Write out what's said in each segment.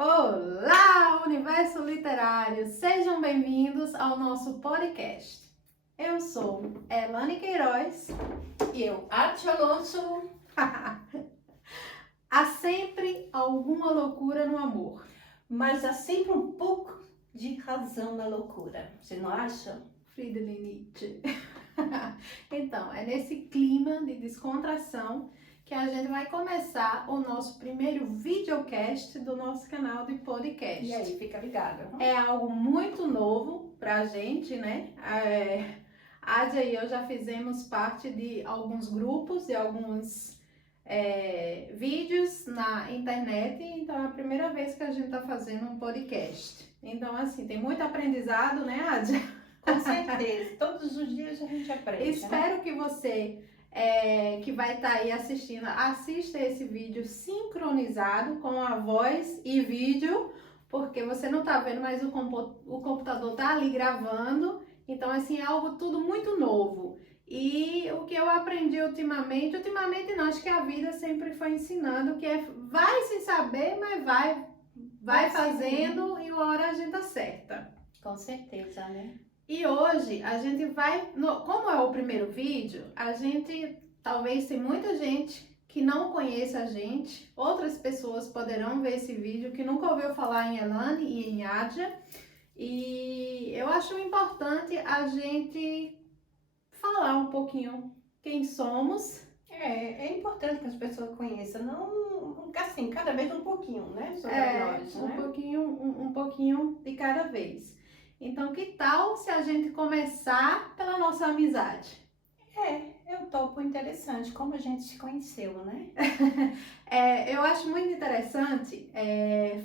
Olá, Universo Literário! Sejam bem-vindos ao nosso podcast. Eu sou Elane Queiroz E eu, Arte Alonso. Há sempre alguma loucura no amor. Mas há sempre um pouco de razão na loucura, você não acha? Friedrich Nietzsche. Então, é nesse clima de descontração que a gente vai começar o nosso primeiro videocast do nosso canal de podcast. E aí, fica ligado. É algo muito novo pra gente, né? A Adia e eu já fizemos parte de alguns grupos e alguns vídeos na internet, então é a primeira vez que a gente tá fazendo um podcast. Então, assim, tem muito aprendizado, né, Adia? Com certeza, todos os dias a gente aprende. Espero que você que vai estar aí assistindo, assista esse vídeo sincronizado com a voz e vídeo, porque você não tá vendo, mas o computador tá ali gravando. Então, assim, é algo tudo muito novo. E o que eu aprendi ultimamente não, acho que a vida sempre foi ensinando, que vai sem saber, mas vai fazendo e uma hora a gente acerta. Com certeza, né? E hoje a gente vai, como é o primeiro vídeo, talvez tem muita gente que não conhece a gente, outras pessoas poderão ver esse vídeo que nunca ouviu falar em Elane e em Adia, e eu acho importante a gente falar um pouquinho quem somos. É importante que as pessoas conheçam, não assim, cada vez um pouquinho, né? Sobre nós, né? Um pouquinho de cada vez. Então, que tal se a gente começar pela nossa amizade? Eu topo interessante, como a gente se conheceu, né? Eu acho muito interessante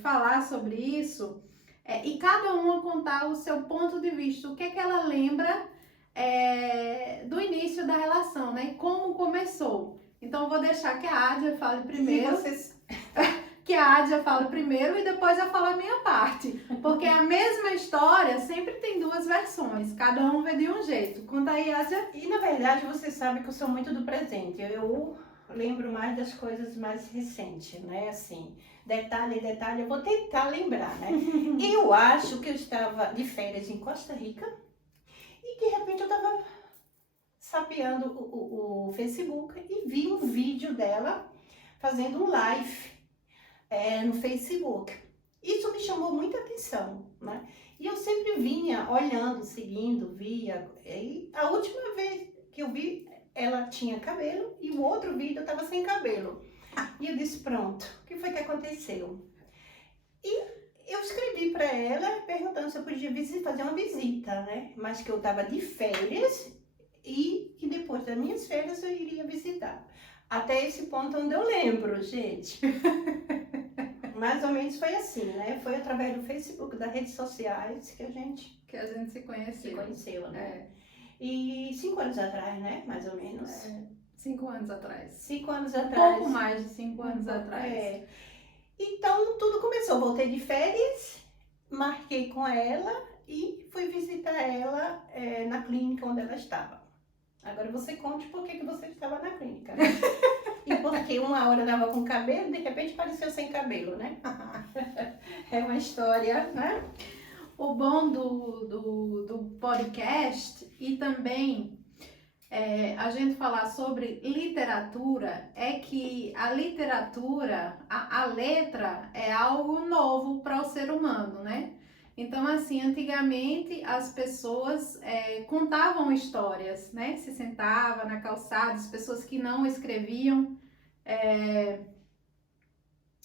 falar sobre isso e cada uma contar o seu ponto de vista, o que é que ela lembra do início da relação, né? Como começou. Então, eu vou deixar que a Adia fale primeiro. Que a Adia fala primeiro e depois eu falo a minha parte. Porque a mesma história sempre tem duas versões, cada um vê de um jeito. Conta aí, Adia. E na verdade você sabe que eu sou muito do presente. Eu lembro mais das coisas mais recentes, né? Assim, detalhe, eu vou tentar lembrar, né? Eu acho que eu estava de férias em Costa Rica e de repente eu estava sapeando o Facebook e vi um vídeo dela fazendo um live no Facebook. Isso me chamou muita atenção, né? E eu sempre vinha olhando, seguindo, via. E a última vez que eu vi, ela tinha cabelo e o outro vídeo eu estava sem cabelo. E eu disse, pronto, o que foi que aconteceu? E eu escrevi para ela perguntando se eu podia fazer uma visita, né? Mas que eu estava de férias e que depois das minhas férias eu iria visitar. Até esse ponto onde eu lembro, gente. Mais ou menos foi assim, né? Foi através do Facebook, das redes sociais que a gente se conheceu. Né? E 5 anos atrás, né? Mais ou menos. 5 anos atrás. 5 anos atrás. Pouco mais de 5 anos atrás. Então, tudo começou. Voltei de férias, marquei com ela e fui visitar ela na clínica onde ela estava. Agora você conte por que você estava na clínica. E porque uma hora dava com cabelo, de repente apareceu sem cabelo, né? É uma história, né? O bom do podcast e também a gente falar sobre literatura é que a literatura, a letra é algo novo para o ser humano, né? Então, assim, antigamente as pessoas contavam histórias, né? Se sentava na calçada, as pessoas que não escreviam.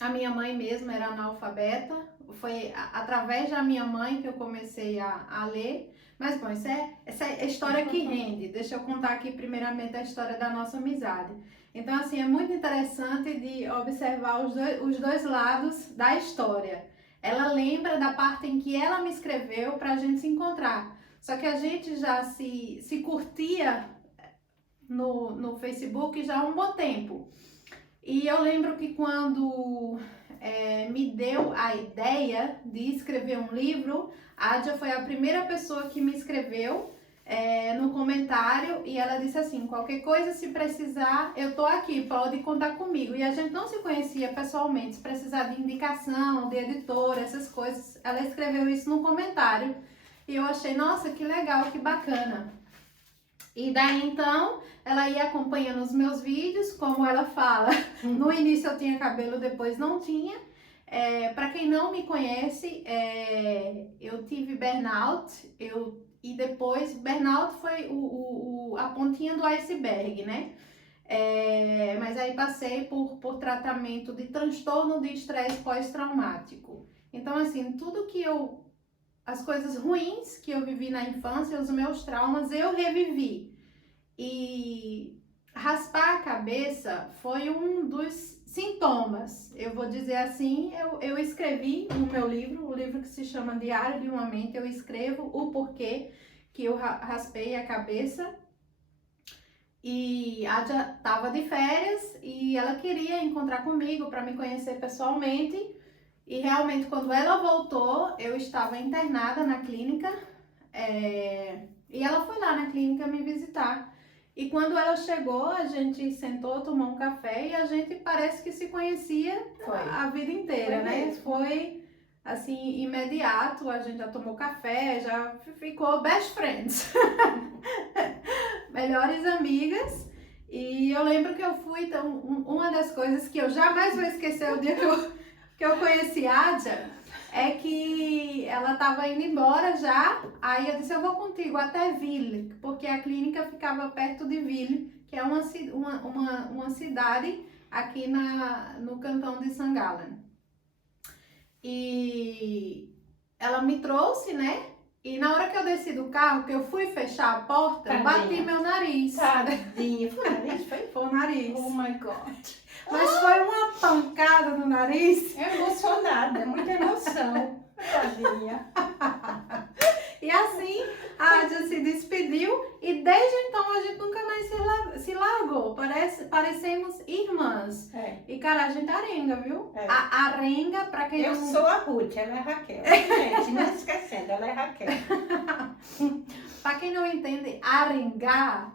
A minha mãe mesmo era analfabeta, foi através da minha mãe que eu comecei a ler. Mas, bom, essa é a história que rende. Deixa eu contar aqui primeiramente a história da nossa amizade. Então, assim, é muito interessante de observar os dois lados da história. Ela lembra da parte em que ela me escreveu para a gente se encontrar. Só que a gente já se curtia no Facebook já há um bom tempo. E eu lembro que quando me deu a ideia de escrever um livro, a Adia foi a primeira pessoa que me escreveu no comentário e ela disse assim, qualquer coisa, se precisar, eu tô aqui, pode contar comigo. E a gente não se conhecia pessoalmente, se precisar de indicação, de editora, essas coisas, ela escreveu isso no comentário. E eu achei, nossa, que legal, que bacana. E daí então, ela ia acompanhando os meus vídeos, como ela fala, no início eu tinha cabelo, depois não tinha. Para quem não me conhece, eu tive burnout, e depois, burnout foi a pontinha do iceberg, né? Mas aí passei por tratamento de transtorno de estresse pós-traumático. Então, assim, as coisas ruins que eu vivi na infância, os meus traumas, eu revivi. E raspar a cabeça foi um dos sintomas. Eu vou dizer assim, eu escrevi no meu livro, o livro que se chama Diário de uma Mente, eu escrevo o porquê que eu raspei a cabeça. E a Adja estava de férias e ela queria encontrar comigo para me conhecer pessoalmente. E realmente, quando ela voltou, eu estava internada na clínica, e ela foi lá na clínica me visitar. E quando ela chegou, a gente sentou, tomou um café e a gente parece que se conhecia a vida inteira, né? Foi, assim, imediato, a gente já tomou café, já ficou best friends, melhores amigas. E eu lembro que eu fui, então, uma das coisas que eu jamais vou esquecer o dia que eu conheci a Adja, é que ela estava indo embora já, aí eu disse, eu vou contigo até Ville, porque a clínica ficava perto de Ville, que é uma cidade aqui no cantão de St. Gallen. E ela me trouxe, né? E na hora que eu desci do carro, que eu fui fechar a porta, eu bati meu nariz. Tadinha. Foi o nariz? Foi o nariz. Oh my God. Mas foi uma pancada no nariz. É emocionada, é muita emoção. Tadinha. E assim, a Adja se despediu e desde então a gente nunca mais se largou. Parecemos irmãs. E cara, a gente arenga, viu? A arenga, pra quem eu não... sou a Ruth, ela é a Raquel. Gente, não esquecendo, ela é Raquel. Pra quem não entende, arengar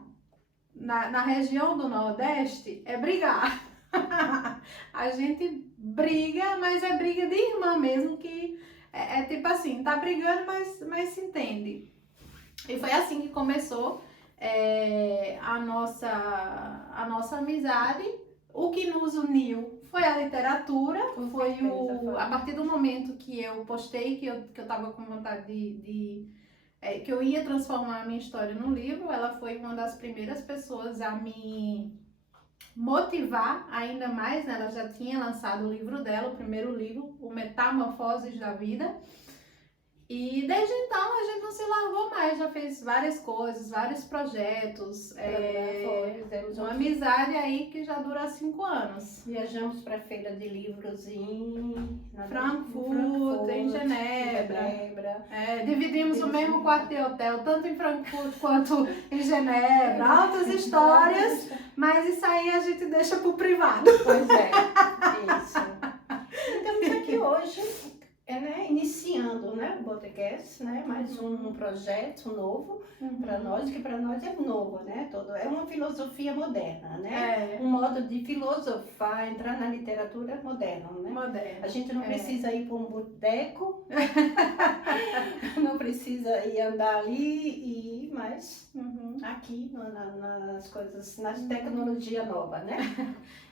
na região do Nordeste é brigar. A gente briga, mas é briga de irmã mesmo, que é tipo assim, tá brigando, mas se entende. E foi assim que começou a nossa amizade. O que nos uniu foi a literatura, a partir do momento que eu postei que eu tava com vontade que eu ia transformar a minha história num livro. Ela foi uma das primeiras pessoas a me motivar ainda mais, né? Ela já tinha lançado o livro dela, o primeiro livro, o Metamorfoses da Vida. E desde então a gente não se largou mais, já fez várias coisas, vários projetos, uma amizade aí que já dura 5 anos. Viajamos para a feira de livros em Frankfurt, em Genebra. Dividimos o mesmo quarto de hotel, tanto em Frankfurt quanto em Genebra. Altas histórias, mas isso aí a gente deixa pro privado. Pois é, isso. Estamos aqui hoje, iniciando, né, o podcast, né, mais um projeto novo para nós, que para nós é novo, né, é uma filosofia moderna, né, um modo de filosofar, entrar na literatura moderna, né. A gente não precisa ir para um boteco, não precisa ir andar ali, mas aqui nas coisas, nas tecnologia nova, né.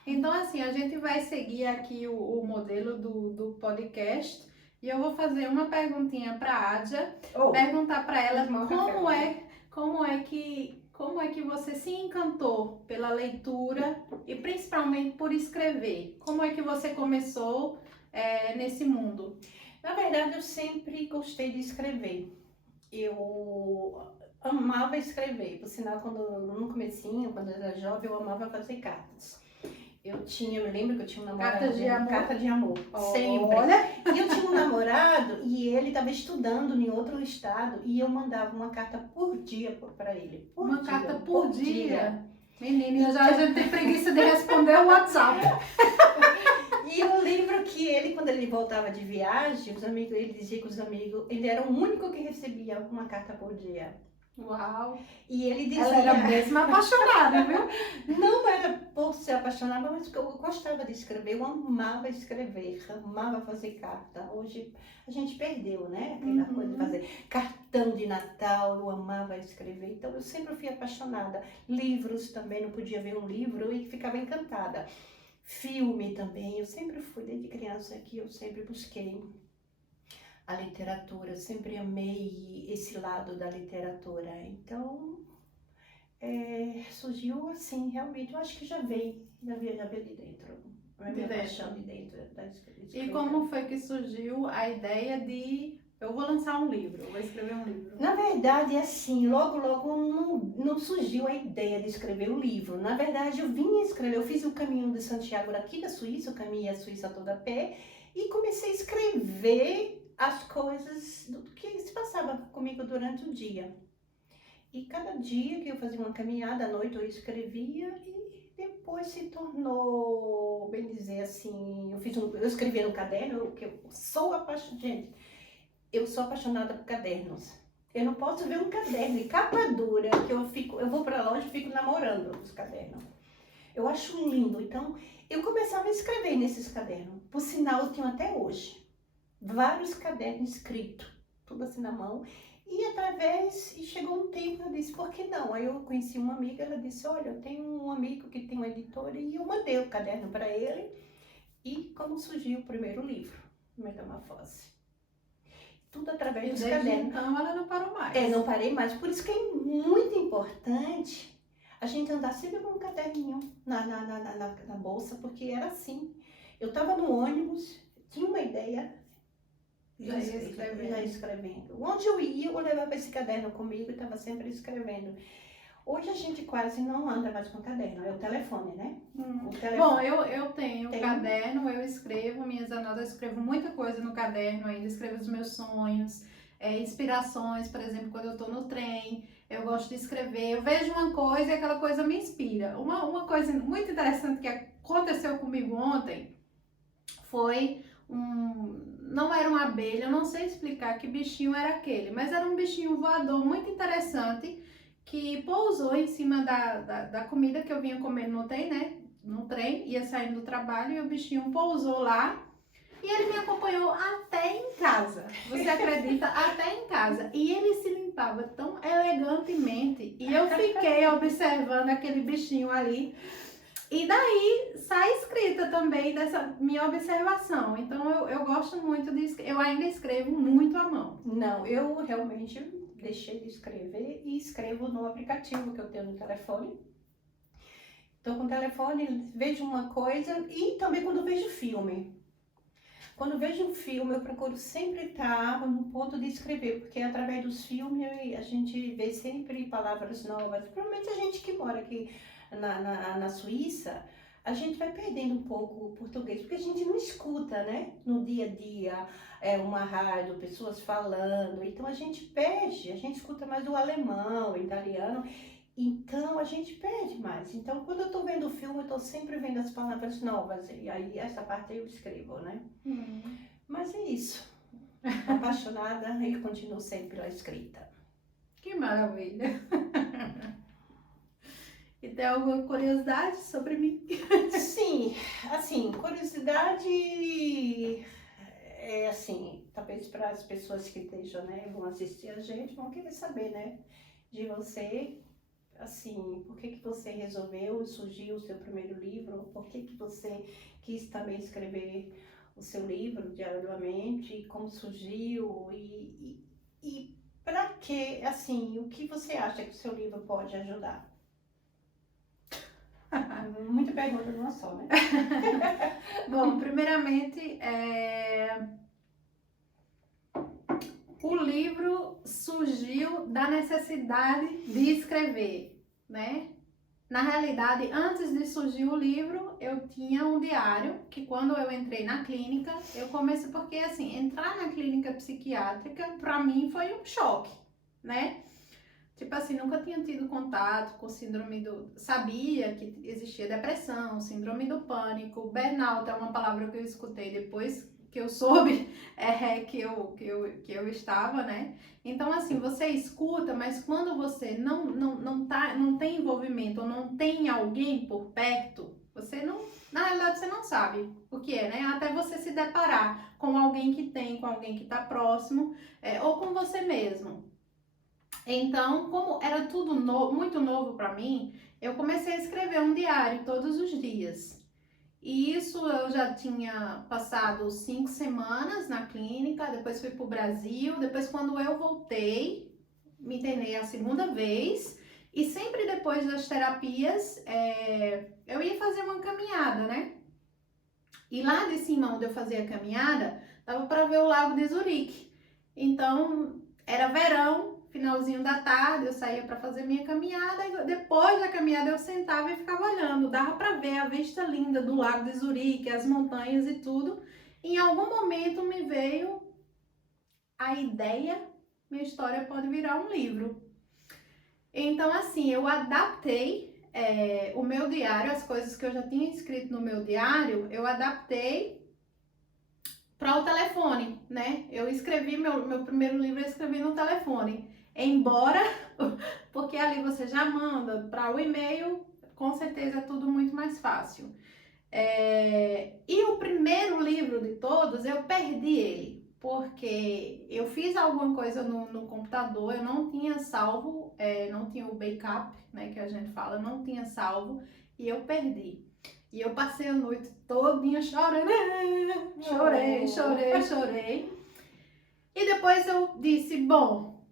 Então, assim, a gente vai seguir aqui o modelo do podcast. E eu vou fazer uma perguntinha para a Adja, perguntar para ela como é que você se encantou pela leitura e principalmente por escrever. Como é que você começou nesse mundo? Na verdade, eu sempre gostei de escrever. Eu amava escrever. Por sinal, no comecinho, quando eu era jovem, eu amava fazer cartas. Eu me lembro que eu tinha um namorado. Carta de amor. Sempre. Olha. E eu tinha um namorado e ele estava estudando em outro estado e eu mandava uma carta por dia para ele. Carta por dia? Menina, a gente tem preguiça de responder o WhatsApp. E eu lembro que ele, quando ele voltava de viagem, ele dizia que os amigos, ele era o único que recebia uma carta por dia. Uau! E ele dizia... Ela era mesmo apaixonada, viu? Não era por ser apaixonada, mas eu gostava de escrever, eu amava escrever, amava fazer carta. Hoje a gente perdeu, né? Aquela coisa de fazer cartão de Natal, eu amava escrever, então eu sempre fui apaixonada. Livros também, não podia ver um livro e ficava encantada. Filme também, eu sempre fui, desde criança que eu sempre busquei a literatura, sempre amei esse lado da literatura. Então, surgiu assim, realmente, eu acho que já veio de dentro. A minha paixão de dentro da escrita. E como foi que surgiu a ideia de eu vou lançar um livro, eu vou escrever um livro? Na verdade, assim, logo não surgiu a ideia de escrever o livro. Na verdade, eu vinha escrever, eu fiz o caminho de Santiago daqui da Suíça, eu caminhei a Suíça toda a pé, e comecei a escrever as coisas do que se passava comigo durante o dia. E cada dia que eu fazia uma caminhada, à noite eu escrevia e depois se tornou, bem dizer assim, eu escrevia no caderno, que eu sou apaixonada, gente, eu sou apaixonada por cadernos. Eu não posso ver um caderno de capa dura que eu vou pra loja e fico namorando os cadernos. Eu acho lindo, então eu começava a escrever nesses cadernos. Por sinal, eu tenho até hoje vários cadernos escritos, tudo assim na mão. E chegou um tempo, eu disse, por que não? Aí eu conheci uma amiga, ela disse, olha, eu tenho um amigo que tem uma editora e eu mandei o caderno para ele. E como surgiu o primeiro livro, Metamorfose. Tudo através dos cadernos. Então ela não parou mais. Não parei mais, por isso que é muito importante a gente andar sempre com um caderninho na bolsa, porque era assim. Eu estava no ônibus, tinha uma ideia, já escrevendo. Onde eu ia, eu levava esse caderno comigo e estava sempre escrevendo. Hoje a gente quase não anda mais com caderno, é o telefone, né? O telefone. Bom, eu tenho caderno, eu escrevo minhas anotações, eu escrevo muita coisa no caderno ainda, escrevo os meus sonhos, inspirações, por exemplo, quando eu estou no trem, eu gosto de escrever, eu vejo uma coisa e aquela coisa me inspira. Uma coisa muito interessante que aconteceu comigo ontem foi não era uma abelha, eu não sei explicar que bichinho era aquele, mas era um bichinho voador muito interessante que pousou em cima da comida que eu vinha comendo no trem, ia saindo do trabalho e o bichinho pousou lá e ele me acompanhou até em casa, você acredita? Até em casa, e ele se limpava tão elegantemente e eu fiquei observando aquele bichinho ali. E daí sai escrita também dessa minha observação. Então eu gosto muito de escrever. Eu ainda escrevo muito à mão. Não, eu realmente deixei de escrever e escrevo no aplicativo que eu tenho no telefone. Estou com o telefone, vejo uma coisa e também quando vejo filme. Quando vejo um filme, eu procuro sempre estar no ponto de escrever, porque através dos filmes a gente vê sempre palavras novas. Provavelmente a gente que mora aqui na Suíça, a gente vai perdendo um pouco o português, porque a gente não escuta, né? No dia a dia, uma rádio, pessoas falando, então a gente perde, a gente escuta mais o alemão, o italiano, então a gente perde mais. Então quando eu tô vendo o filme, eu tô sempre vendo as palavras novas, e aí essa parte eu escrevo, né? Mas é isso, apaixonada e continuo sempre pela escrita. Que maravilha! E tem alguma curiosidade sobre mim? Sim, assim, curiosidade é assim, talvez para as pessoas que estejam, né, vão assistir a gente, vão querer saber, né, de você, assim, por que você resolveu, surgiu o seu primeiro livro, por que você quis também escrever o seu livro diariamente, como surgiu e para que, assim, o que você acha que o seu livro pode ajudar? Muita pergunta numa só, né? Bom, primeiramente, o livro surgiu da necessidade de escrever, né? Na realidade, antes de surgir o livro, eu tinha um diário, que quando eu entrei na clínica, eu comecei, porque assim, entrar na clínica psiquiátrica, pra mim foi um choque, né? Tipo assim, nunca tinha tido contato com síndrome Sabia que existia depressão, síndrome do pânico, burnout é uma palavra que eu escutei depois eu soube que eu estava, né? Então, assim, você escuta, mas quando você não tem envolvimento ou não tem alguém por perto, você não, na realidade, você não sabe o que é, né? Até você se deparar com alguém que tem, com alguém que está próximo, ou com você mesmo. Então, como era tudo muito novo para mim, eu comecei a escrever um diário todos os dias. E isso eu já tinha passado 5 semanas na clínica, depois fui para o Brasil, depois quando eu voltei, me internei a segunda vez, e sempre depois das terapias, eu ia fazer uma caminhada, né? E lá de cima onde eu fazia a caminhada, dava para ver o Lago de Zurique. Então, era verão, finalzinho da tarde, eu saía para fazer minha caminhada e depois da caminhada eu sentava e ficava olhando. Dava para ver a vista linda do Lago de Zurique, as montanhas e tudo. Em algum momento me veio a ideia, minha história pode virar um livro. Então, assim, eu adaptei o meu diário, as coisas que eu já tinha escrito no meu diário, eu adaptei para o telefone, né? Eu escrevi meu primeiro livro, eu escrevi no telefone. Embora, porque ali você já manda para o e-mail, com certeza é tudo muito mais fácil. E o primeiro livro de todos, eu perdi ele, porque eu fiz alguma coisa no computador, eu não tinha salvo, não tinha o backup, né, que a gente fala, não tinha salvo, e eu perdi. E eu passei a noite todinha chorando, chorei. E depois eu disse, bom,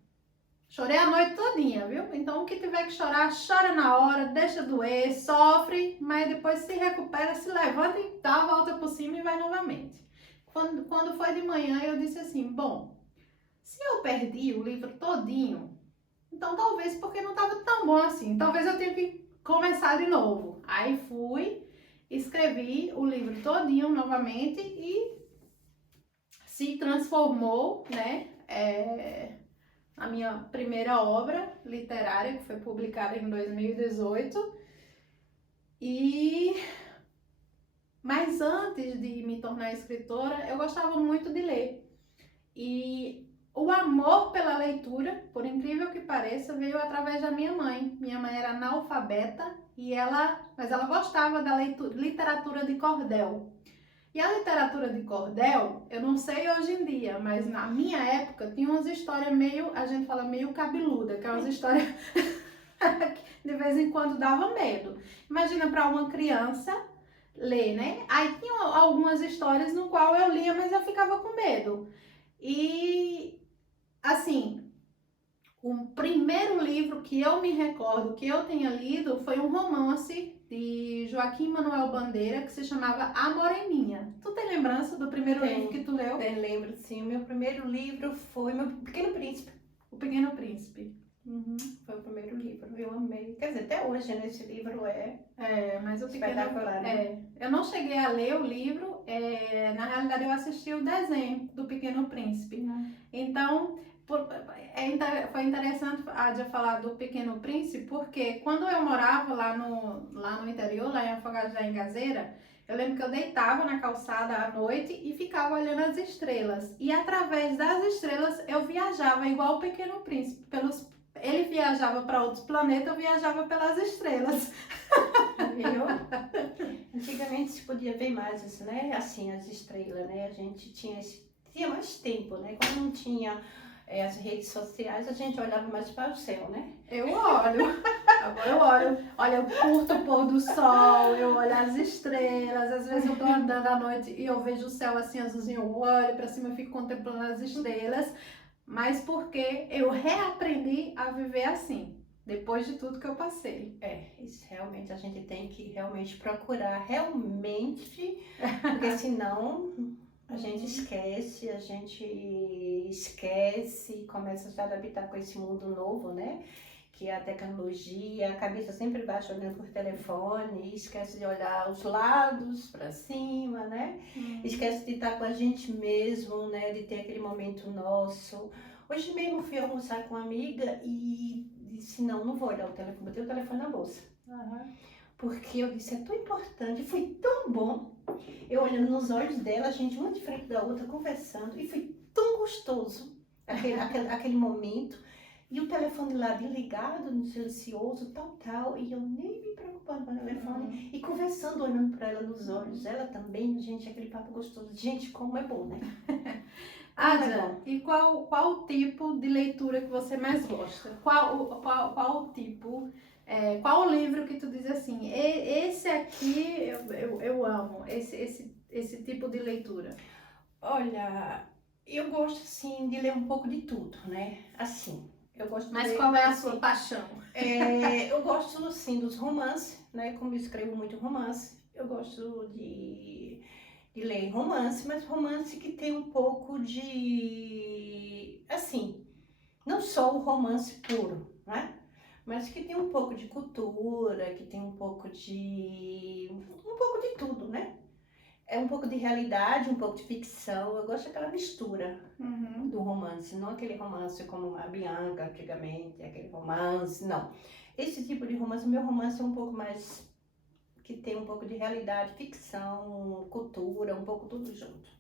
chorei a noite todinha, viu? Então o que tiver que chorar, chora na hora, deixa doer, sofre, mas depois se recupera, se levanta e dá a volta por cima e vai novamente. Quando foi de manhã eu disse assim, bom, se eu perdi o livro todinho, então talvez porque não estava tão bom assim, talvez eu tenha que começar de novo. Aí fui, escrevi o livro todinho novamente e se transformou, né, a minha primeira obra literária, que foi publicada em 2018. Mas antes de me tornar escritora, eu gostava muito de ler. E o amor pela leitura, por incrível que pareça, veio através da minha mãe. Minha mãe era analfabeta, mas ela gostava da literatura de cordel. E a literatura de cordel, eu não sei hoje em dia, mas na minha época tinha umas histórias meio, a gente fala meio cabeluda, que é umas histórias que de vez em quando dava medo. Imagina para uma criança ler, né? Aí tinha algumas histórias no qual eu lia, mas eu ficava com medo. E assim, o primeiro livro que eu me recordo que eu tenha lido foi um romance de Joaquim Manuel Bandeira, que se chamava A Moreninha. Tu tem lembrança do primeiro livro que tu leu? Lembro, sim. O meu primeiro livro foi Meu Pequeno Príncipe. O Pequeno Príncipe. Uhum. Foi o primeiro livro, eu amei. Quer dizer, até hoje, né, esse livro mas o espetacular, né? Eu não cheguei a ler o livro, na realidade eu assisti o desenho do Pequeno Príncipe. Então, foi interessante a Adja falar do Pequeno Príncipe, porque quando eu morava lá no interior, lá em Afogados da Engazeira, eu lembro que eu deitava na calçada à noite e ficava olhando as estrelas. E através das estrelas eu viajava igual o Pequeno Príncipe. Ele viajava para outros planetas, eu viajava pelas estrelas. Viu? Antigamente se podia ver mais isso, né? Assim, as estrelas, né? A gente tinha mais tempo, né? Quando não tinha as redes sociais, a gente olhava mais para o céu, né? Agora eu olho. Olha, eu curto o pôr do sol, eu olho as estrelas. Às vezes eu tô andando à noite e eu vejo o céu assim azulzinho, eu olho para cima e fico contemplando as estrelas. Mas porque eu reaprendi a viver assim, depois de tudo que eu passei. Isso realmente, a gente tem que realmente procurar, realmente, porque senão a gente esquece, começa a se adaptar com esse mundo novo, né? Que é a tecnologia, a cabeça sempre baixa olhando por telefone, esquece de olhar os lados para cima, né? Esquece de estar com a gente mesmo, né? De ter aquele momento nosso. Hoje mesmo fui almoçar com uma amiga e disse, não vou olhar o telefone, botei o telefone na bolsa. Porque eu disse, é tão importante, foi tão bom Eu olhando nos olhos dela, a gente uma de frente da outra, conversando, e foi tão gostoso aquele momento. E o telefone lá desligado, no silencioso, tal, e eu nem me preocupando com o telefone, e conversando, olhando para ela nos olhos, ela também, gente, aquele papo gostoso. Gente, como é bom, né? Adja, e qual o tipo de leitura que você mais gosta? Qual o tipo, qual o livro que tu diz assim, esse aqui eu amo, esse tipo de leitura? Olha, eu gosto, assim, de ler um pouco de tudo, né? Assim, eu gosto de Mas ler, qual é a assim, sua paixão? eu gosto, assim, dos romances, né? Como eu escrevo muito romance, eu gosto de ler romance, mas romance que tem um pouco de, assim, não só o romance puro, né? Mas que tem um pouco de cultura, que tem um pouco de tudo, né? É um pouco de realidade, um pouco de ficção. Eu gosto daquela mistura Uhum. do romance, não aquele romance como a Bianca antigamente, aquele romance, não. Esse tipo de romance, o meu romance é um pouco mais, que tem um pouco de realidade, ficção, cultura, um pouco tudo junto.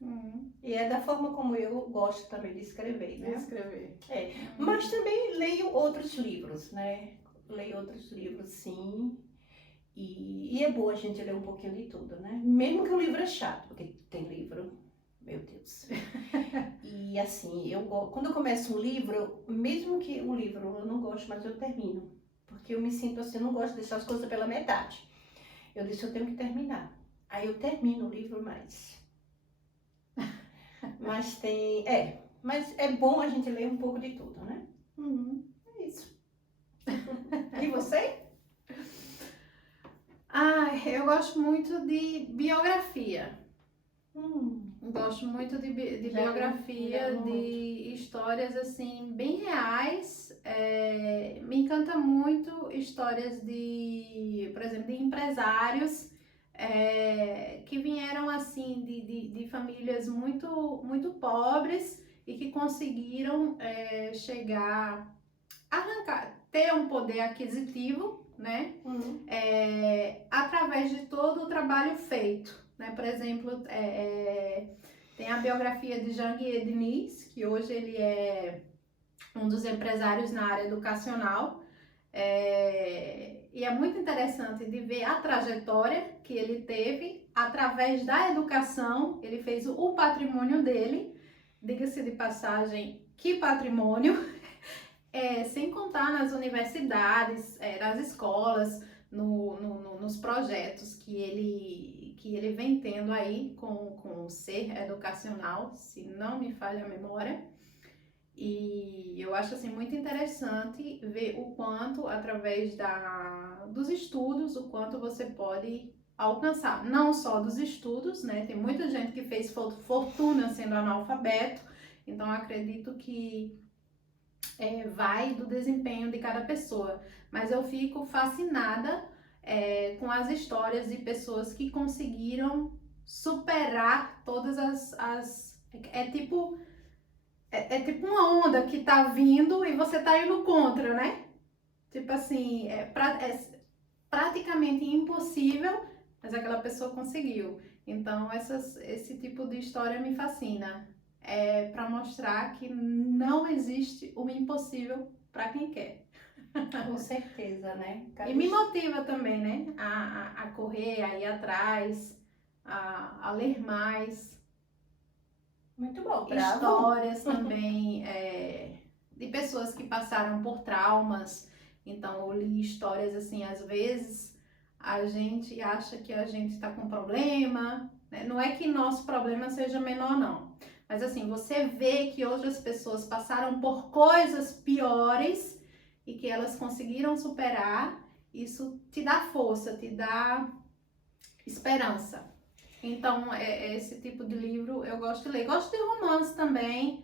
Uhum. E é da forma como eu gosto também de escrever, né? Escrever. Mas também leio outros livros, né? Leio outros livros, sim. E é bom a gente ler um pouquinho de tudo, né? Mesmo que o livro é chato, porque tem livro, meu Deus. E assim, quando eu começo um livro, mesmo que o livro eu não gosto, mas eu termino. Porque eu me sinto assim, eu não gosto de deixar as coisas pela metade. Eu disse, eu tenho que terminar. Aí eu termino o livro, mas mas é bom a gente ler um pouco de tudo, né? Uhum. É isso. E você? Eu gosto muito de biografia. Hum, Gosto muito de já biografia, amo muito. de histórias assim bem reais. Me encanta muito histórias de, por exemplo, de empresários que vieram assim de famílias muito pobres e que conseguiram chegar, arrancar, ter um poder aquisitivo, né? Através de todo o trabalho feito. Né? Por exemplo, tem a biografia de Janguier Diniz, que hoje ele é um dos empresários na área educacional. E é muito interessante de ver a trajetória que ele teve através da educação. Ele fez o patrimônio dele, diga-se de passagem, que patrimônio, sem contar nas universidades, nas escolas, nos projetos que ele vem tendo aí com o ser educacional, se não me falha a memória. E eu acho assim muito interessante ver o quanto, através dos estudos, o quanto você pode alcançar. Não só dos estudos, né? Tem muita gente que fez fortuna sendo analfabeto, então acredito que vai do desempenho de cada pessoa. Mas eu fico fascinada com as histórias de pessoas que conseguiram superar todas é tipo uma onda que tá vindo e você tá indo contra, né? Tipo assim, é praticamente impossível, mas aquela pessoa conseguiu. Então, esse tipo de história me fascina. É para mostrar que não existe o impossível para quem quer. Com certeza, né? E me motiva também, né? A correr, a ir atrás, a ler mais. Muito bom, bravo. Histórias também de pessoas que passaram por traumas. Então, eu li histórias assim, às vezes a gente acha que a gente está com problema, né? Não é que nosso problema seja menor, não. Mas assim, você vê que outras pessoas passaram por coisas piores e que elas conseguiram superar, isso te dá força, te dá esperança. Então, esse tipo de livro eu gosto de ler. Gosto de romance também.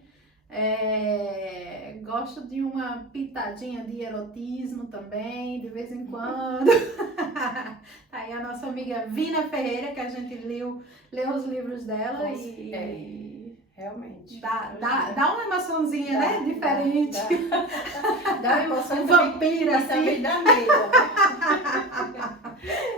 Gosto de uma pitadinha de erotismo também, de vez em quando. Aí a nossa amiga Vina Ferreira, que a gente leu os livros dela realmente. Dá uma emoçãozinha, né? Diferente. Dá uma emoção. Um vampiro, assim. Também dá medo.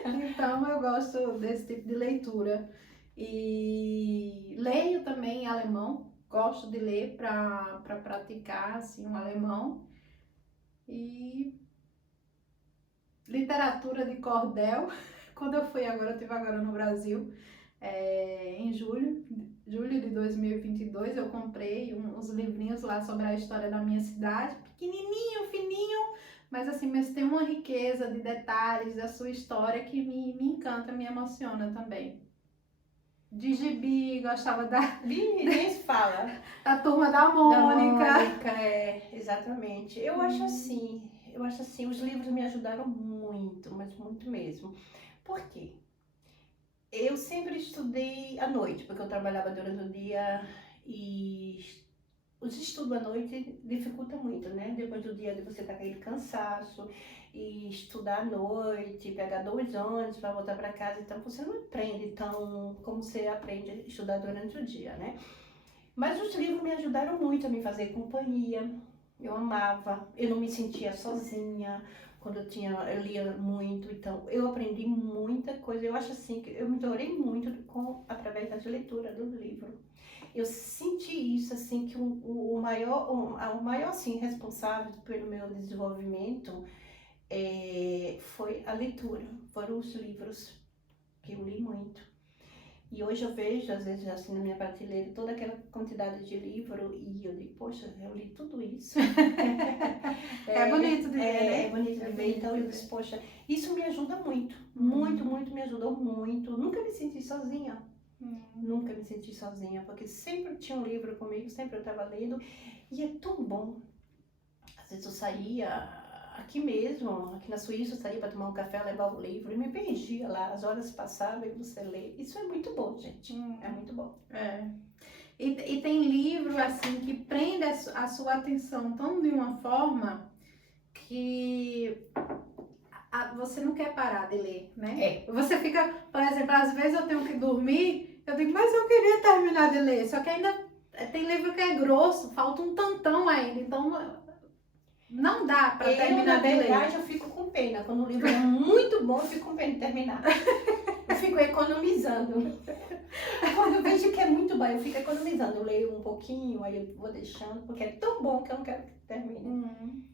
Então eu gosto desse tipo de leitura. E leio também alemão, gosto de ler para praticar assim, um alemão. E literatura de cordel, quando eu fui agora, eu estive agora no Brasil, em julho de 2022, eu comprei uns livrinhos lá sobre a história da minha cidade, pequenininho, fininho, mas tem uma riqueza de detalhes da sua história que me encanta, me emociona também. De gibi, gostava Nem se fala. da turma da Da Mônica. Mônica, exatamente. Eu acho assim, os livros me ajudaram muito, mas muito mesmo. Por quê? Eu sempre estudei à noite, porque eu trabalhava durante o dia e os estudos à noite dificulta muito, né? Depois do dia você tá com aquele cansaço e estudar à noite, pegar 2 ônibus para voltar para casa, então você não aprende tão como você aprende a estudar durante o dia, né? Mas os livros me ajudaram muito a me fazer companhia. Eu amava, eu não me sentia sozinha quando eu lia muito, então eu aprendi muita coisa. Eu acho assim que eu me melhorei muito através da leitura do livro. Eu senti isso assim que o maior assim, responsável pelo meu desenvolvimento foi a leitura, foram os livros que eu li muito. E hoje eu vejo, às vezes, assim, na minha prateleira, toda aquela quantidade de livro e eu digo, poxa, eu li tudo isso. É bonito de ver, né? É bonito de ver. Então eu disse, poxa, isso me ajuda muito. Muito, muito, me ajudou muito. Nunca me senti sozinha. Nunca me senti sozinha, porque sempre tinha um livro comigo, sempre eu estava lendo. E é tão bom. Às vezes eu saía aqui mesmo, aqui na Suíça, eu saía para tomar um café, levava o livro e me perdia lá, as horas passavam e você lê. Isso é muito bom, gente. É muito bom. E tem livro assim que prende a sua atenção tão de uma forma que você não quer parar de ler, né? Você fica, por exemplo, às vezes eu tenho que dormir, eu digo, mas eu queria terminar de ler, só que ainda tem livro que é grosso, falta um tantão ainda, então não dá para terminar de ler. Na verdade, eu fico com pena. Quando o livro é muito bom, eu fico com pena de terminar. Eu fico economizando. Quando eu vejo que é muito bom, eu fico economizando. Eu leio um pouquinho, aí eu vou deixando, porque é tão bom que eu não quero que termine.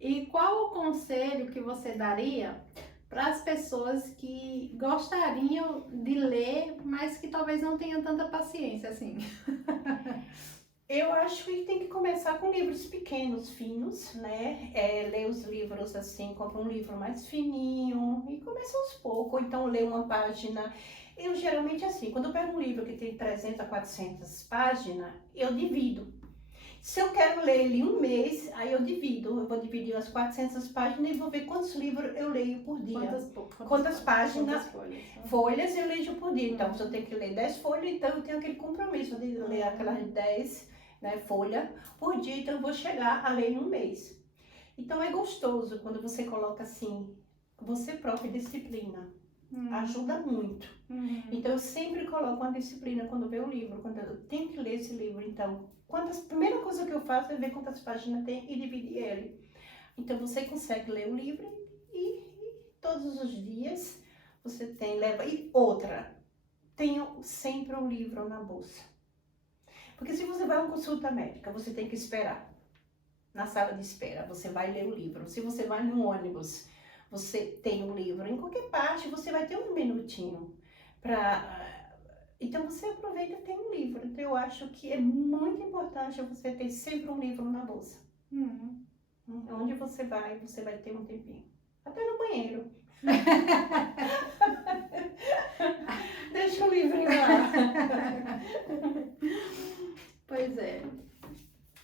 E qual o conselho que você daria para as pessoas que gostariam de ler, mas que talvez não tenham tanta paciência assim? Eu acho que tem que começar com livros pequenos, finos, né? Ler os livros assim, compra um livro mais fininho e começa aos poucos. Ou então ler uma página. Eu geralmente assim, quando eu pego um livro que tem 300 a 400 páginas, eu divido. Se eu quero ler ele um mês, aí eu divido. Eu vou dividir as 400 páginas e vou ver quantos livros eu leio por dia. Quantas páginas, folhas eu leio por dia. Então, se eu tenho que ler 10 folhas, então eu tenho aquele compromisso de ler aquelas 10 folha por dia, então eu vou chegar a ler em um mês. Então é gostoso quando você coloca assim, você própria disciplina, ajuda muito. Então eu sempre coloco uma disciplina quando vê o livro, quando eu tenho que ler esse livro, então primeira coisa que eu faço é ver quantas páginas tem e dividir ele. Então você consegue ler o livro e todos os dias você leva. E outra, tenha sempre um livro na bolsa. Porque se você vai a uma consulta médica, você tem que esperar. Na sala de espera, você vai ler o livro. Se você vai no ônibus, você tem um livro. Em qualquer parte, você vai ter um minutinho para... Então, você aproveita e tem um livro. Então, eu acho que é muito importante você ter sempre um livro na bolsa. Onde você vai ter um tempinho. Até no banheiro. Deixa o livro lá. Pois é.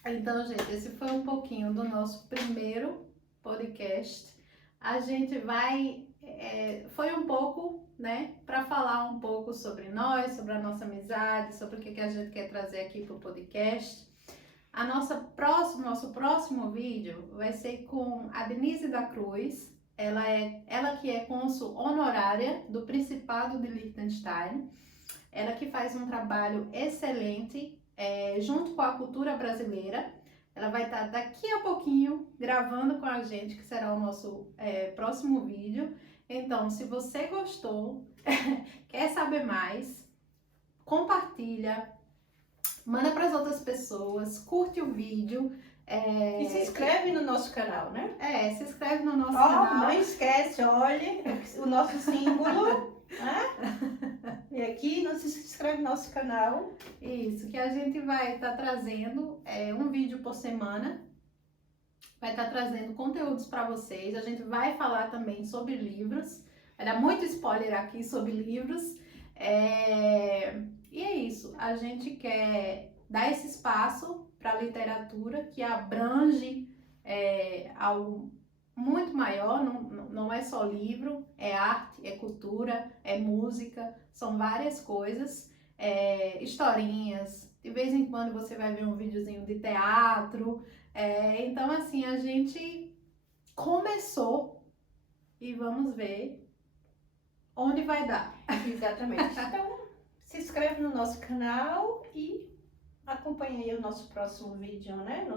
Então, gente, esse foi um pouquinho do nosso primeiro podcast. A gente vai... foi um pouco, né, para falar um pouco sobre nós, sobre a nossa amizade, sobre o que a gente quer trazer aqui para o podcast. Nosso próximo vídeo vai ser com a Denise da Cruz. Ela que é cônsul honorária do Principado de Liechtenstein. Ela que faz um trabalho excelente junto com a cultura brasileira. Ela vai estar daqui a pouquinho gravando com a gente, que será o nosso próximo vídeo. Então, se você gostou, quer saber mais, compartilha, manda para as outras pessoas, curte o vídeo. E se inscreve no nosso canal, né? Se inscreve no nosso Ó, canal. não esquece, olhe o nosso símbolo, né? E aqui não se inscreve no nosso canal. Isso, que a gente vai estar trazendo um vídeo por semana. Vai estar trazendo conteúdos para vocês. A gente vai falar também sobre livros. Vai dar muito spoiler aqui sobre livros. E é isso. A gente quer dar esse espaço para a literatura que abrange algo muito maior. Não é só livro, é arte, é cultura, é música. São várias coisas. Historinhas. De vez em quando você vai ver um videozinho de teatro. Então, assim, a gente começou e vamos ver onde vai dar. Exatamente. Então, se inscreve no nosso canal e acompanhe aí o nosso próximo vídeo, né?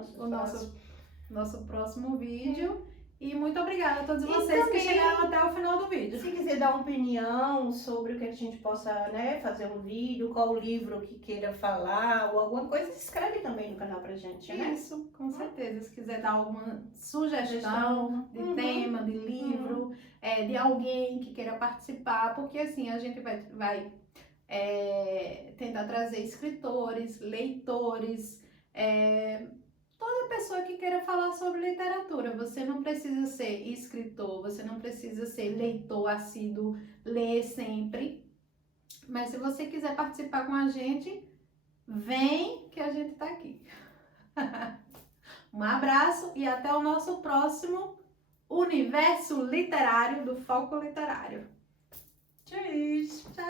Nosso próximo vídeo. E muito obrigada a todos vocês também, que chegaram até o final do vídeo. Se quiser dar uma opinião sobre o que a gente possa, né, fazer um vídeo, qual livro que queira falar ou alguma coisa, escreve também no canal pra gente, né? Isso, com certeza. Se quiser dar alguma sugestão de tema, de livro, de alguém que queira participar, porque assim a gente vai tentar trazer escritores, leitores, toda pessoa que queira falar sobre literatura. Você não precisa ser escritor, você não precisa ser leitor assíduo, ler sempre. Mas se você quiser participar com a gente, vem que a gente tá aqui. Um abraço e até o nosso próximo Universo Literário do Foco Literário. Tchau!